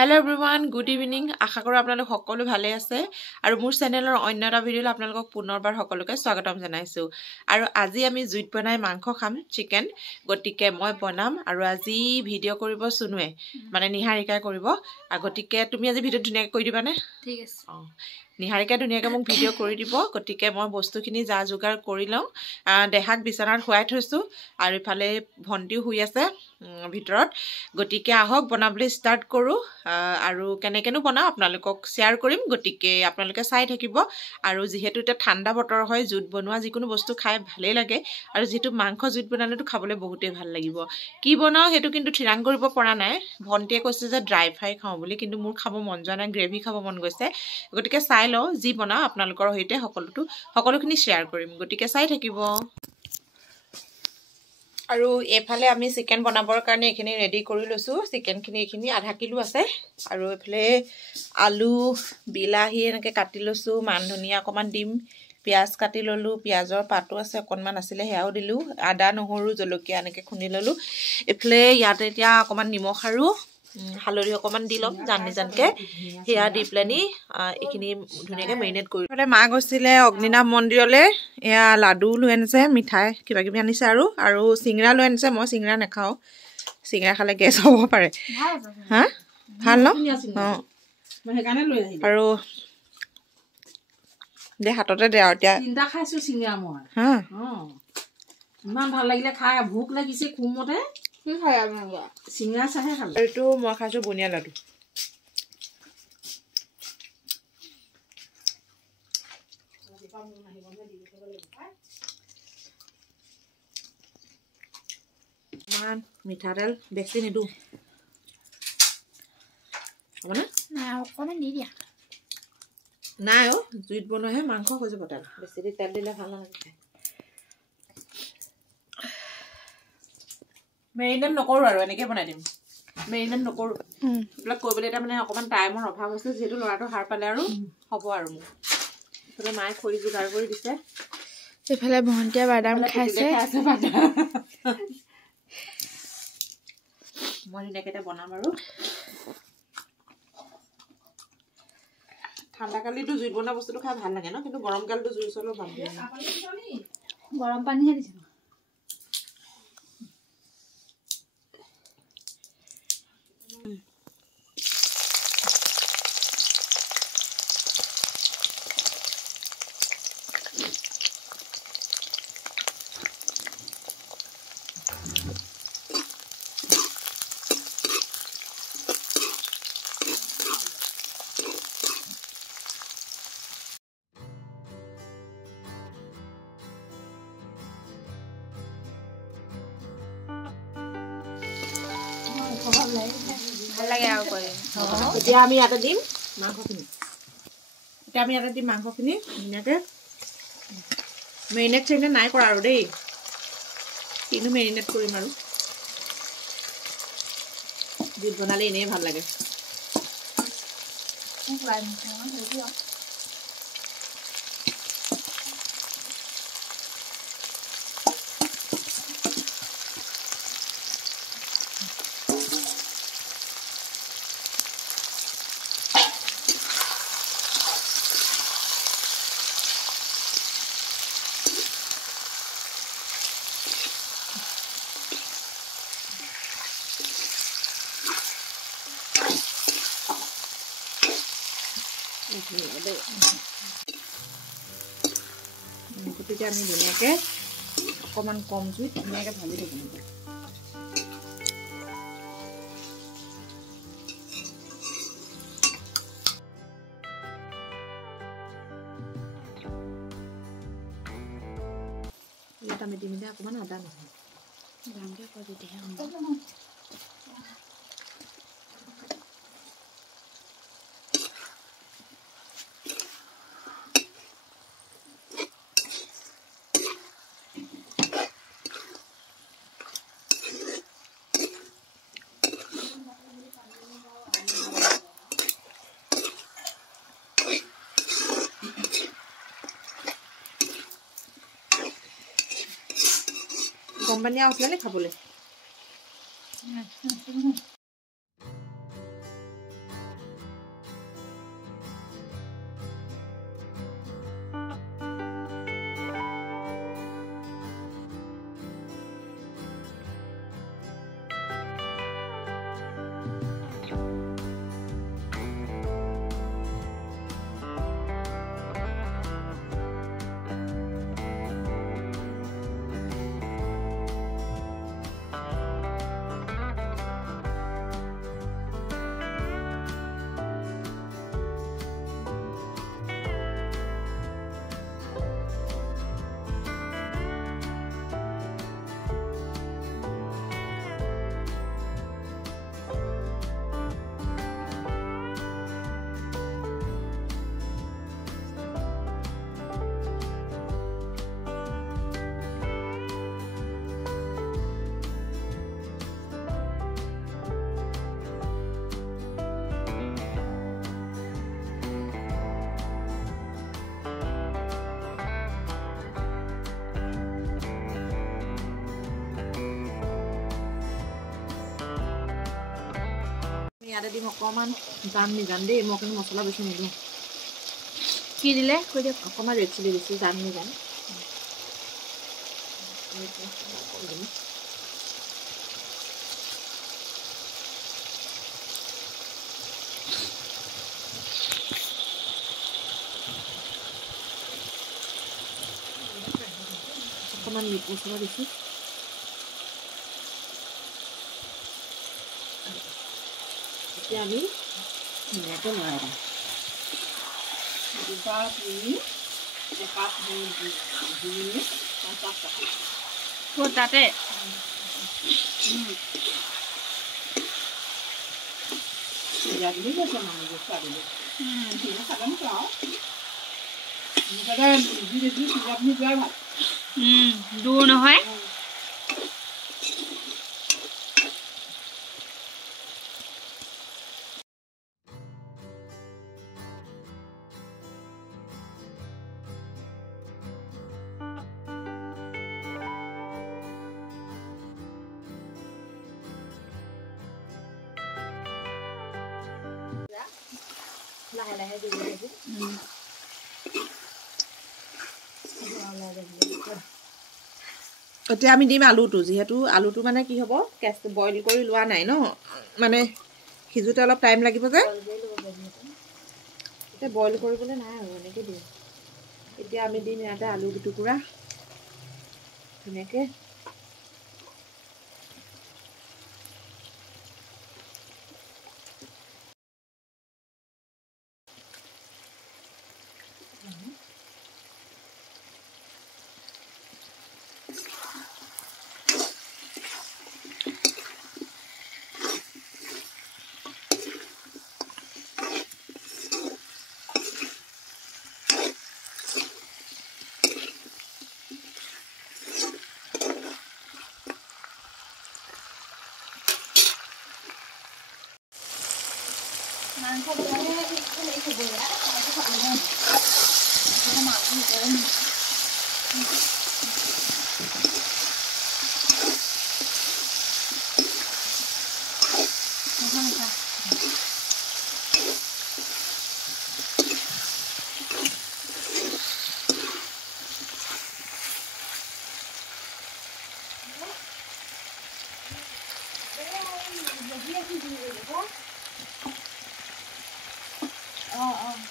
Hello everyone, good evening. আশা কৰো আপোনালোক সকলো ভালে আছে আৰু মোৰ চেনেলৰ অন্য এটা ভিডিঅ'ত আপোনালোকক পুনৰবাৰ সকলোকে স্বাগতম জনাইছো আৰু আজি আমি জুইত বনাই মাংস খাম চিকেন গটিকে মই বনাম আৰু আজি ভিডিঅ' কৰিব সুনুৱে মানে নিহাৰিকাই কৰিব গটিকে তুমি আজি ভিডিঅ' ধুনিয়াকৈ কৰি দিবানে ঠিক আছে নিহাৰিকা ধুনিয়াকৈ মোক ভিডিঅ' কৰি দিব গটিকে মই বস্তুখিনি যা যোগাৰ কৰি লওঁ দেহাক বিছনাত শুৱাই থৈছো আৰু ইফালে ভন্টিও শুই আছে ভিতৰত গটিকে আহক বনাবলৈ ষ্টাৰ্ট কৰো আৰু কেনেকেনো বনাও আপোনালোকক শেয়াৰ কৰিম গটিকে আপোনালোকে চাই থাকিব আৰু যেহেতু এটা ঠাণ্ডা বতৰ হয় জুইত বনোৱা যিকোনো বস্তু খাই ভালেই লাগে আৰু যেটো মাংস জুইত বনালেতো খাবলৈ বহুতেই ভাল লাগিব কি বনাও হেতু কিন্তু ঠিৰাং কৰিব পৰা নাই ভন্টিয়ে কৈছে যে ড্ৰাই ফ্ৰাই খাও বুলি কিন্তু মোৰ খাব মন যোৱা নাই গ্ৰেভি খাব মন গৈছে গটিকে চাই লও যি বনাও আপোনালোকৰ হৈতে সকলোখিনি শেয়াৰ কৰিম গটিকে চাই থাকিব আৰু এফালে আমি চিকেন বনাবৰ কাৰণে এখিনি ৰেডি কৰি লৈছো চিকেনখিনি এখিনি আধা কিলো আছে আৰু এফালে আলু বিলাহী এনেকে কাটি লৈছো মান ধনিয়া অকমান দিম পিয়াজ কাটি ললো পিয়াজৰ পাতো আছে অকনমান আছিল হেয়াও দিলু আদা নহৰু জলকীয়া এনেকে খুনি ললো এফালে ইয়াতে এতিয়া অকমান নিমখ আৰু হালধি অকমান দিলম জানকে হেয়া দি প্লেনি এখিনি ধুনিয়াকে মেৰিনেট কৰি মানে মা গৈছিলে অগ্নিনাভ মন্দিৰলে এয়া লাডু লৈ আনিছে মিঠাই কিবা কিবি আনিছে আৰু সিংৰা লৈ আনিছে মই সিংৰা নাখাও সিংৰা খালে গেছ হ'ব পাৰে হা ভাল ন মই হেকানে লৈ আহিলো আৰু দে হাততে দে আৰু এতিয়া তিনটা খাইছো সিংৰা মই হা ইমান ভাল লাগিলে খাই ভুক লাগিছে কুমতে কি খাই আপোনালোকে সিংৰা চাহে খালে এইটো মই খাইছো বুনিয়া লাডু মান মিঠাতেল বেছি নিদু হ'ব না না অকমান দি দিয়া নাই জুইত বনোৱাহে মাংস হৈ যাব তেল বেছি তেল দিলে ভাল নালাগে মেৰিনেট নকৰো আৰু এনেকে বনাই দিম মেৰিনেট নকৰো ব্লক কৰিবলৈ এটা মানে অকমান টাইমৰ অভাৱ আছে যেহেতু লৰাটো হাৰ পালে আৰু হ'ব আৰু মোক এফালে মায়ে খৰি যোগাৰ কৰি দিছে এফালে ভন্টিয়ে বাদাম খাইছে মই ধুনীয়াকৈ বনাম আৰু ঠাণ্ডা কালিতো জুইত বনোৱা বস্তুটো খাই ভাল লাগে ন কিন্তু গৰম কালিতো জুই চলো ভাল লাগে গৰম পানীহে দিছে ভাল লাগে আৰু কৰি এতিয়া আমি ইয়াতে দিম মাংসখিনি ধুনীয়াকৈ মেৰিনেট চেৰিনেট নাই কৰা আৰু দেই কিন্তু মেৰিনেট কৰিম আৰু জুইত বনালে এনেই ভাল লাগে গতিকে আমি ধুনীয়াকৈ অকণমান কম জুইত ধুনীয়াকৈ ভাজি থাকিম ইয়াত আমি দিম অকণমান আদা নহয় ডাঙৰকৈ কৰি দিয়ে গৰম পানী আছিলে নে খাবলৈ ইয়াতে দিম অকণমান জান দেই মই কিন্তু মছলা বেছি নিদিওঁ কি দিলে কৈ দিয়ক অকণমান ৰেড চিলি বেছি জান অকণমান মিট মছলা দিছোঁ এতিয়া আমি ধুনীয়াকৈ লৰাই দিম দুটা তিনি একাপ দুই পঞ্চাছ টকা ক'ত তাতে সিজা বুলি কৈছে মানুহবোৰ ছোৱালীবোৰ সিজা খাব নাপাওঁ আৰু সিজা বুলি যোৱাই ভাল দূৰ নহয় লাহে লাহে দিব লাগিব এতিয়া আমি দিম আলুটো যিহেতু আলুটো মানে কি হ'ব বইল কৰি লোৱা নাই ন মানে সিজোতে অলপ টাইম লাগিব যে এতিয়া বইল কৰিবলৈ নাই আৰু এনেকৈ দিম এতিয়া আমি দিম ইয়াতে আলু দুটুকুৰা ধুনীয়াকৈ মাংস বনালে হেৰি হ'ব মাংস খাবলৈ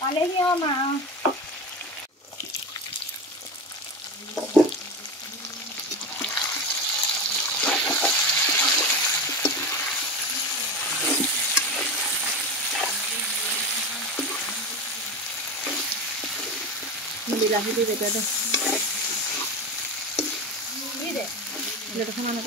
পালেহি মা বিলাহী দি বেটা দে প্লেটখন আনক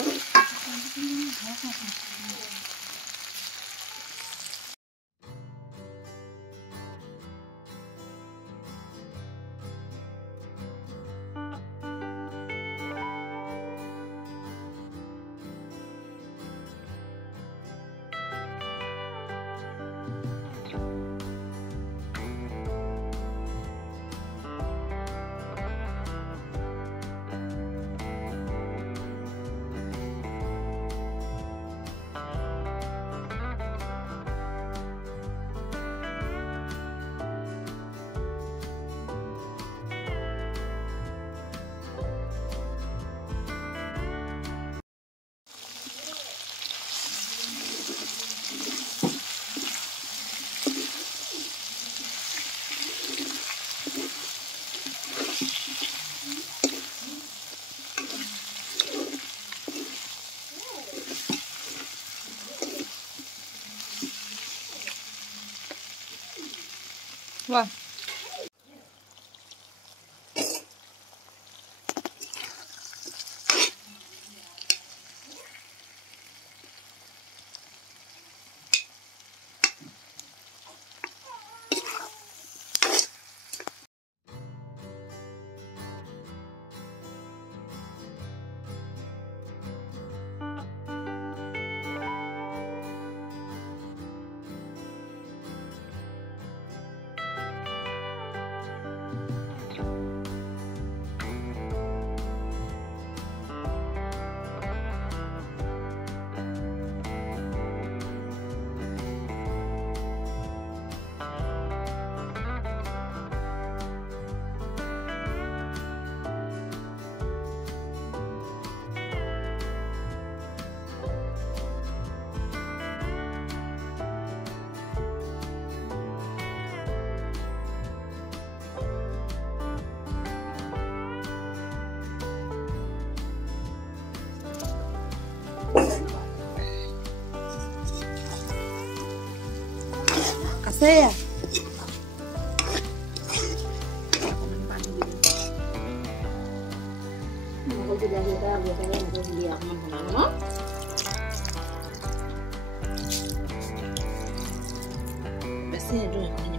Wow. আছে বেছি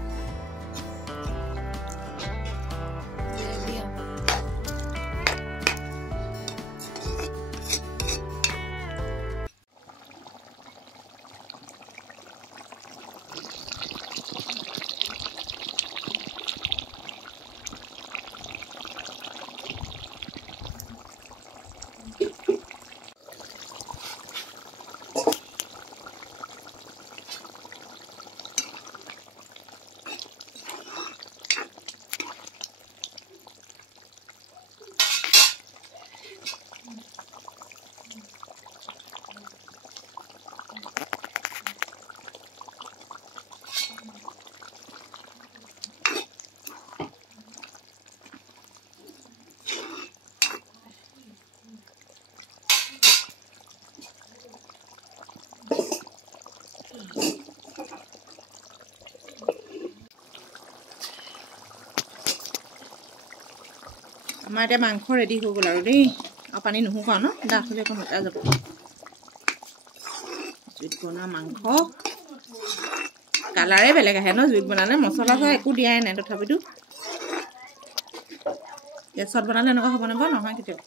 আমাৰ এতিয়া মাংস ৰেডি হৈ গ'ল আৰু দেই আৰু পানী নুশুকাও ন ডাঠ হ'লে আকৌ মতা যাব জুইত বনোৱা মাংস কালাৰে বেলেগ আহে ন জুইত বনালে মছলা চা একো দিয়াই নাই তথাপিতো গেছত বনালে এনেকুৱা হ'ব নাপাব নহয় কেতিয়াবা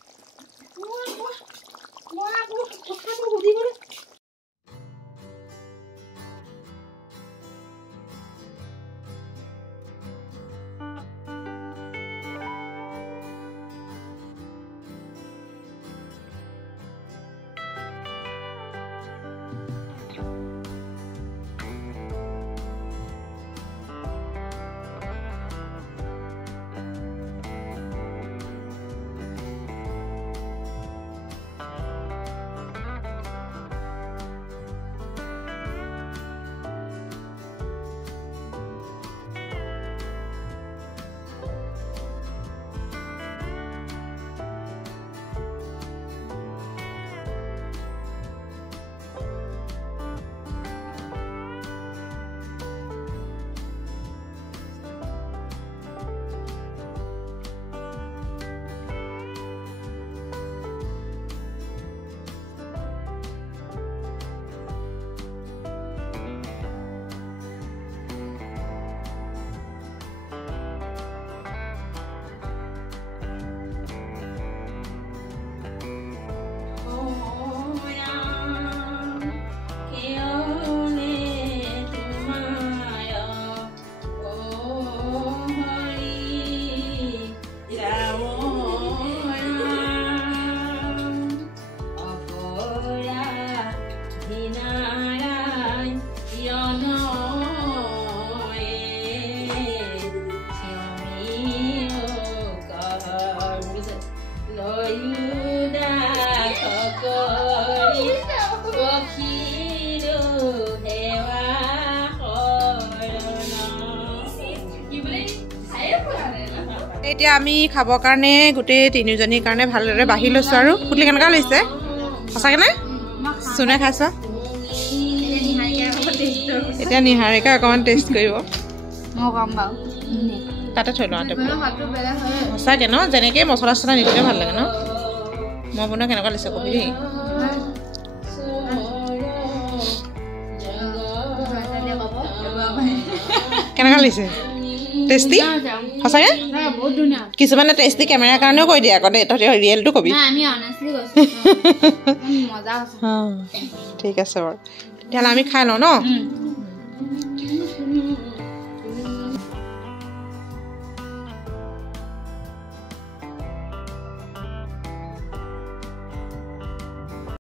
এতিয়া আমি খাবৰ কাৰণে গোটেই তিনিজনীৰ কাৰণে ভালদৰে বাঢ়ি লৈছোঁ আৰু ফুটলি কেনেকুৱা লাগিছে সঁচাকৈ নে চুনে খাইছ এতিয়া নিহাৰিকা অকণমান টেষ্ট কৰিব তাতে থৈ লওঁ সঁচাকৈ ন যেনেকৈ মছলা চছলা নিদিলে ভাল লাগে ন মই বনোৱা কেনেকুৱা লাগিছে কবি দেই কেনেকুৱা লাগিছে টেষ্টি সঁচাকৈ কিছুমানে টেষ্টি কেমেৰাৰ কাৰণেও কৈ দিয়ে আকৌ দেই তহঁতি ৰিয়েলটো কবি ঠিক আছে বাৰু তেতিয়াহ'লে আমি খাই লওঁ ন